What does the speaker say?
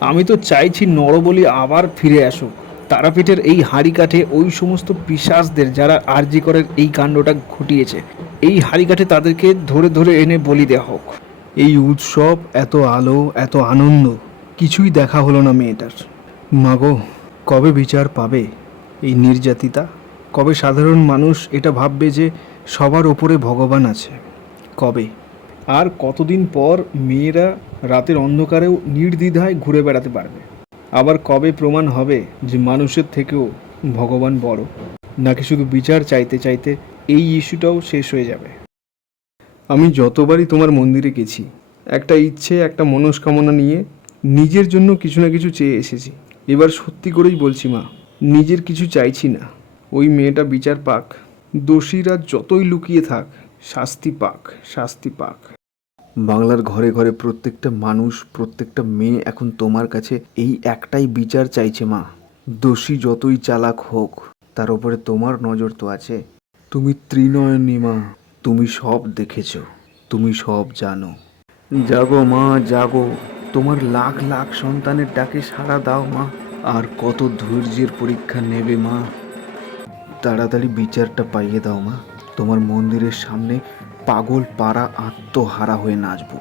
আমি তো চাইছি নরবলি আবার ফিরে আসুক। তারাপীঠের এই হাড়ি কাঠে ওই সমস্ত পিশাচদের যারা আরজি করের এই কাণ্ডটা ঘটিয়েছে এই হাড়ি কাঠে তাদেরকে ধরে ধরে এনে বলি দেওয়া হোক। এই উৎসব এত আলো এত আনন্দ কিছুই দেখা হলো না মেয়েটার। মাগো কবে বিচার পাবে এই নির্যাতিতা? কবে সাধারণ মানুষ এটা ভাববে যে সবার ওপরে ভগবান আছে? কবে? আর কতদিন পর মেয়েরা রাতের অন্ধকারেও নির্দ্বিধায় ঘুরে বেড়াতে পারবে। আবার কবে প্রমাণ হবে যে মানুষের থেকেও ভগবান বড়? নাকি শুধু বিচার চাইতে চাইতে এই ইস্যুটাও শেষ হয়ে যাবে? আমি যতবারই তোমার মন্দিরে গেছি, একটা ইচ্ছে, একটা মনস্কামনা নিয়ে নিজের জন্য কিছু না কিছু চেয়ে এসেছি। এবার সত্যি করেই বলছি মা, নিজের কিছু চাইছি না। ওই মেয়েটা বিচার পাক, দোষীরা যতই লুকিয়ে থাক, শাস্তি পাক শাস্তি পাক। বাংলার ঘরে ঘরে প্রত্যেকটা মানুষ, প্রত্যেকটা মেয়ে এখন তোমার কাছে এই একটাই বিচার চাইছে মা। দোষী যতই চালাক হোক, তার উপরে তোমার নজর তো আছে। তুমি ত্রিনয়নী মা, তুমি সব দেখেছ, তুমি সব জানো। জাগো মা, জাগো, তোমার লাখ লাখ সন্তানের ডাকে সাড়া দাও মা, আর কত ধৈর্যের পরীক্ষা নেবে মা। তাড়াতাড়ি বিচারটা পাইয়ে দাও মা। তোমার মন্দিরের সামনে পাগল পাড়া আত্মহারা হয়ে নাচবো।